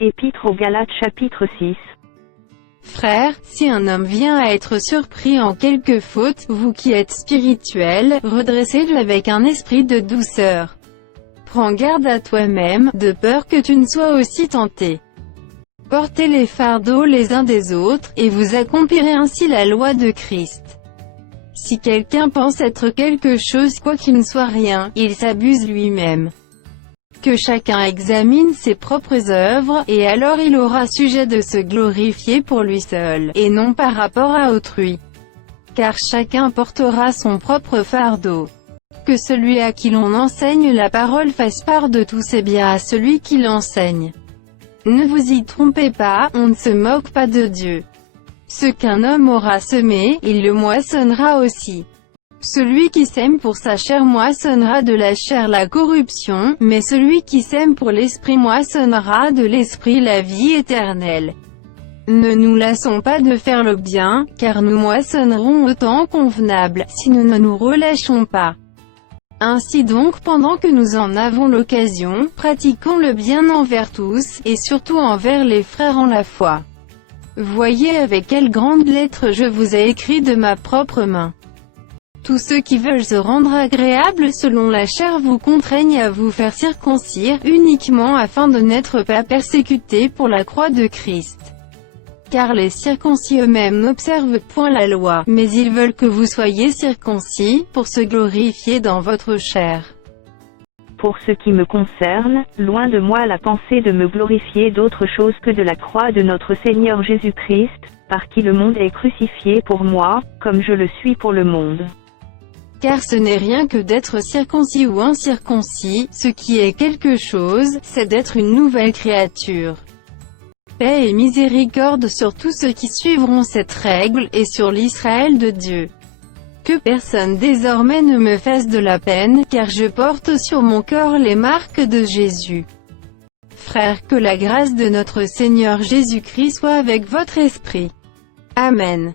Épître aux Galates chapitre 6. Frères, si un homme vient à être surpris en quelque faute, vous qui êtes spirituels, redressez-le avec un esprit de douceur. Prends garde à toi-même, de peur que tu ne sois aussi tenté. Portez les fardeaux les uns des autres, et vous accomplirez ainsi la loi de Christ. Si quelqu'un pense être quelque chose quoiqu'il ne soit rien, il s'abuse lui-même. Que chacun examine ses propres œuvres, et alors il aura sujet de se glorifier pour lui seul, et non par rapport à autrui. Car chacun portera son propre fardeau. Que celui à qui l'on enseigne la parole fasse part de tous ses biens à celui qui l'enseigne. Ne vous y trompez pas, on ne se moque pas de Dieu. Ce qu'un homme aura semé, il le moissonnera aussi. Celui qui sème pour sa chair moissonnera de la chair la corruption, mais celui qui sème pour l'esprit moissonnera de l'esprit la vie éternelle. Ne nous lassons pas de faire le bien, car nous moissonnerons au temps convenable, si nous ne nous relâchons pas. Ainsi donc pendant que nous en avons l'occasion, pratiquons le bien envers tous, et surtout envers les frères en la foi. Voyez avec quelle grande lettre je vous ai écrit de ma propre main. Tous ceux qui veulent se rendre agréables selon la chair vous contraignent à vous faire circoncire, uniquement afin de n'être pas persécutés pour la croix de Christ. Car les circoncis eux-mêmes n'observent point la loi, mais ils veulent que vous soyez circoncis, pour se glorifier dans votre chair. Pour ce qui me concerne, loin de moi la pensée de me glorifier d'autre chose que de la croix de notre Seigneur Jésus-Christ, par qui le monde est crucifié pour moi, comme je le suis pour le monde. Car ce n'est rien que d'être circoncis ou incirconcis, ce qui est quelque chose, c'est d'être une nouvelle créature. Paix et miséricorde sur tous ceux qui suivront cette règle, et sur l'Israël de Dieu. Que personne désormais ne me fasse de la peine, car je porte sur mon corps les marques de Jésus. Frères, que la grâce de notre Seigneur Jésus-Christ soit avec votre esprit. Amen.